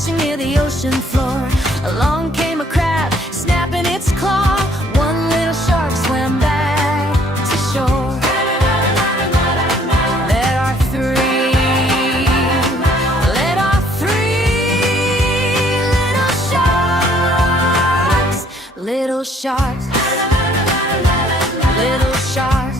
splashing near the ocean floor. Along came a crab, snapping its claw. One little shark swam back to shore. There are three little sharks. Little sharks, little sharks.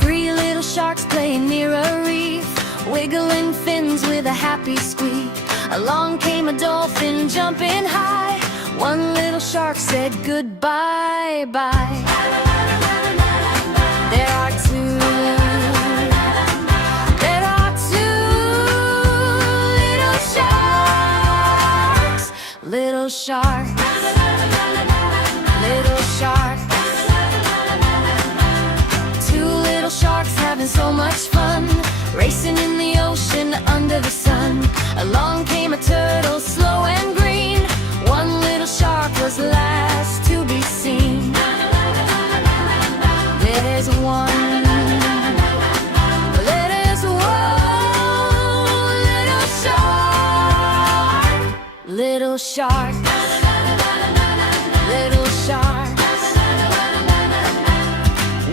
Three little sharks playing near a reef, wiggling fins with a happy squeak. Along came a dolphin jumping high. One little shark said goodbye, bye. There are two little sharks. Little sharks, little sharks. Two little sharks having so much fun, racing in the ocean under the sun. Along came a turtle, slow and green. One little shark was last to be seen. There's one little shark, little shark.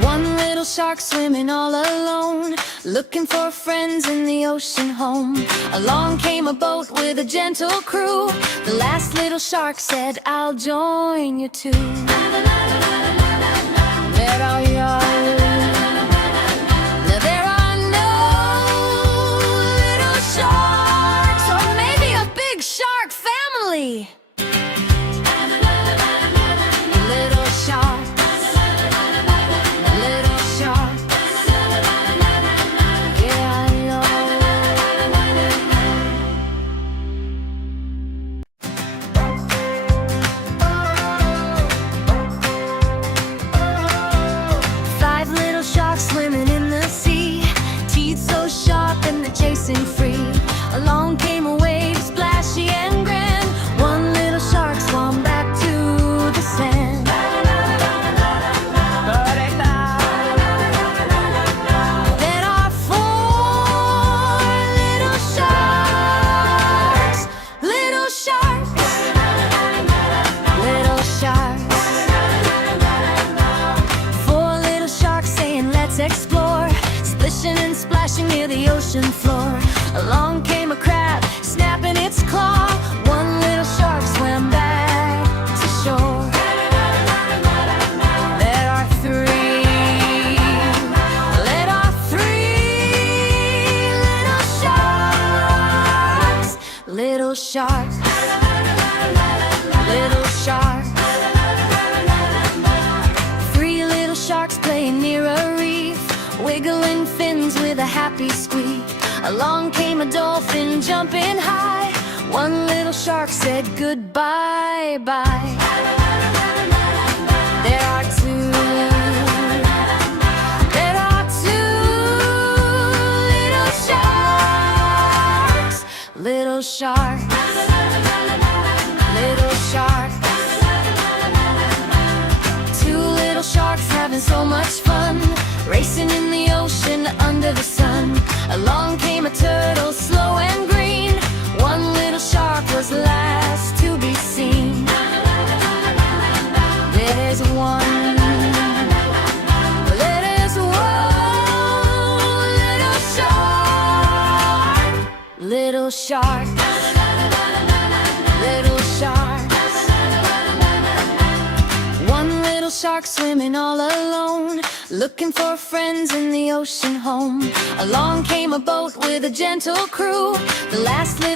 One little shark swimming all alone, looking for friends in the ocean home. Along came a boat with a gentle crew. The last little shark said, I'll join you too. There are no little sharks, or maybe a big shark family. Little shark, little shark. Yeah, I know. 5 little sharks swimming in the sea, teeth so sharp and they're chasing free. Along came a wave, splashy and grand. One little shark swam back to the sand. There are 4 little sharks. Little sharks, little sharks. 4 little sharks saying let's explore, splishing and splashing near the ocean floor. Along came a crab, snapping its claw. One little shark swam back to shore. There are three little sharks. Little sharks, little sharks. 3 little sharks playing near a reef, wiggling fins with a happy squeak. Along came a dolphin jumping high. One little shark said goodbye, bye. There are two little sharks. Little sharks, little sharks. 2 little sharks having so much fun, racing in the ocean under the sun. Along came a turtle, slow and green. One little shark was last to be seen. There's one little shark. Little shark, little shark. One little shark swimming all alone, looking for friends in the ocean home. Along came a boat with a gentle crew. The last little